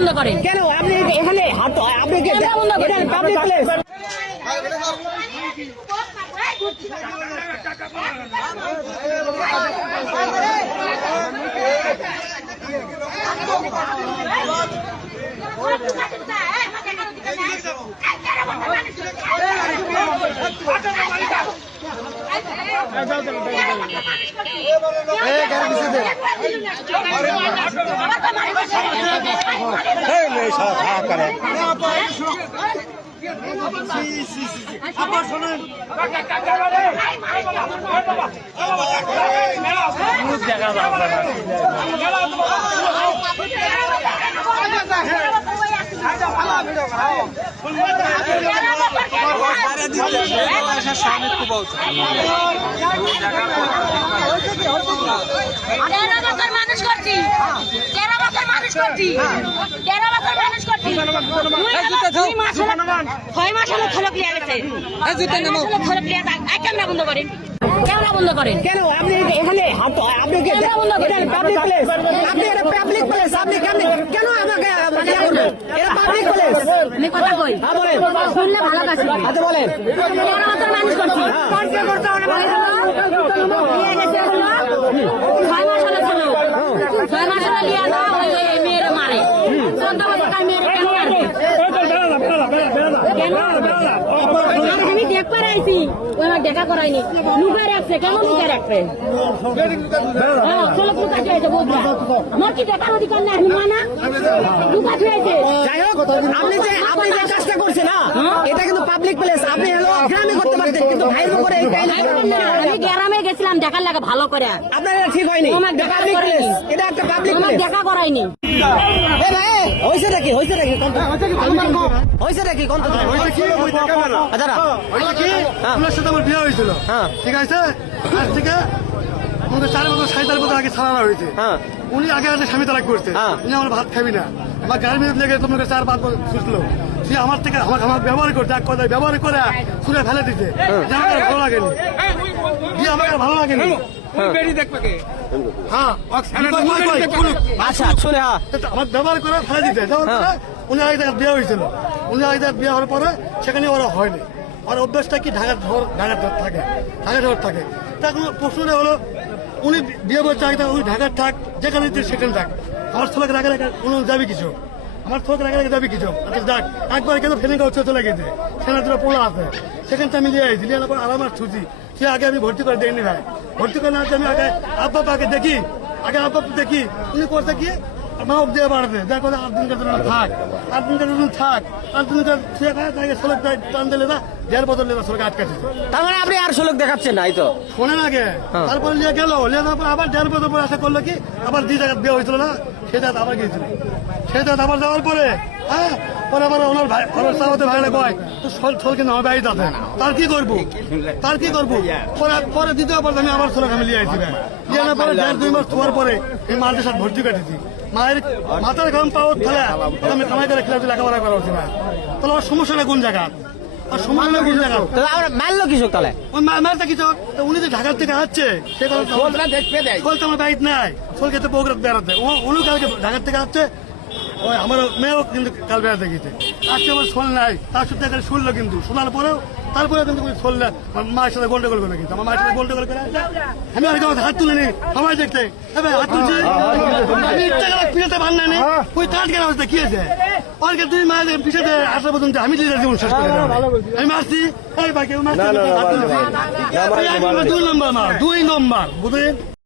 বন্ধ করেন কেন আপনি এখানে আপনি বন্ধ করেন পাবলিক প্লেস মানুষ করছি 6 মাস হলো খলক লিয়ে গেছে ক্যামেরা বন্ধ করেন ক্যামেরা বন্ধ করেন কেন আপনি এখানে আপনি পাবলিক প্লেস আপনি এটা পাবলিক প্লেস আপনি কেন আমাকে এটা পাবলিক প্লেস আমি কথা কই শুনলে ভালো কাছে আচ্ছা বলেন মানুষ করছি 6 মাস হলো ছিল 6 মাস হলো লিয়া দাও মেয়ের মারে 14 বছর মেয়ের আমি দেখতে আইছি ওই আমার দেখা করাইনি লুকায় রাখছে কেমন লুকায় রাখছে আমার কি দেখার অধিকার নাই না লুকা ছুঁয়েছে যাই হোক আপনি যে কাজটা করছেন না এটা কিন্তু পাবলিক প্লেস আপনি হলো গ্রামে করতে পারতেন কিন্তু বাইরে করে আমি গ্রামে গেছিলাম দেখার লাগে ভালো করে আপনার এটা ঠিক হয়নি পাবলিক প্লেস এটা একটা পাবলিক আমার প্লেস দেখা করাইনি হয়েছে নাকি কোন আপনার সাথে আমার বিয়ে হয়েছিল ঠিক আছে আজ থেকে আমাকে 4 বছর 4.5 বছর আগে ছাড়ানো হয়েছে উনি আগে স্বামী তালাক করছে উনি আমার ভাত খাবি না আমার গাড়ির মধ্যে লেগে তোমাকে 4-5 বছর ছুটলো সে আমার থেকে আমার ব্যবহার করছে এক কথা ব্যবহার করে ছুড়ে ফেলে দিতে যে আমার ভালো লাগেনি দিয়ে আমাকে ভালো লাগেনি আচ্ছা শুনে আমার ব্যবহার করে ফেলে দিতে উনি আগে বিয়ে হয়েছিল উনি আগে বিয়ে হওয়ার পরে সেখানে ওরা হয়নি আর অভ্যাসটা কি ঢাকা শহর থাকে তখন প্রশ্নটা হলো উনি বিয়ে করছে আগে উনি ঢাকার থাক যেখানে সেখানে থাক আমার ছেলেকে রাখা কোনো যাবে কিছু আমার ছেলেকে রাখা যাবে কিছু আচ্ছা যাক একবার কিন্তু ফেলে চলে গেছে সেখানে তোরা পোলা আছে সেখানটা আমি নিয়ে আসছি নিয়ে পর আমার ছুটি সে আগে আমি ভর্তি করে দেয়নি ভাই ভর্তি করে না আমি আগে আব্বা দেখি উনি করছে কি মাপ দিয়ে বাড়বে যার কথা 8 দিনকার জন্য থাক 8 দিনকার জন্য থাক 8 দিনকার তাকে ষোলক টান দিলে না 1.5 বছর লেগে ষোলক আটকাচ্ছে তার মানে আপনি আর শোলক দেখাচ্ছেন না এই তো শোনেন আগে তারপরে নিয়ে গেল নিয়ে যাওয়ার পর আবার 1.5 বছর পরে আশা করলো কি আবার 2 জায়গায় বিয়ে হয়েছিল না সে জায়গা আবার গিয়েছিল সে জায়গা আবার যাওয়ার পরে পরে আবার ওনার ভাই সাহায্যে ভাইরা কয় তো ছোল কিন্তু আমার বাড়িতে আছে তার কি করবো পরে দ্বিতীয়বার আমি আবার ছোলক আমি লিয়ে আসছি লিয়ে আনার পরে 1.5-2 মাস ছোয়ার পরে এই মালটির সাথে ভর্তি কাটিছি মায়ের মাথার ঘাম পাওয়ার ফেলে আমি কামাই করে খেলে লেখাপড়া করা হচ্ছে না তাহলে আমার সমস্যাটা কোন জায়গা আর সমস্যাটা কোন জায়গা মারলো কিছু তাহলে ওই মারটা কিছু উনি যে ঢাকার থেকে আসছে সে কথা আমার বাড়িতে নাই ছোলকে তো বগুড়া বেড়াতে উনি কালকে ঢাকার থেকে আসছে ওই আমার মেয়েও কিন্তু কাল বেড়াতে গেছে আজকে আমার শোল নাই তার সাথে এখানে শুনলো কিন্তু শোনার পরেও তারপরে কিন্তু শোল না মায়ের সাথে গন্ডগোল করে কিন্তু আমার মায়ের সাথে গন্ডগোল করে আমি আর হাত তুলে নি সবাই দেখতে হাত তুলছি আমি ইচ্ছা করে পিছাতে পার না ওই কাঠ কেন হচ্ছে কি আছে ওরকে 2 মাস পিছাতে আসা পর্যন্ত আমি জীবন শেষ করে আমি মারছি এই বাকি 2 নম্বর বুঝলেন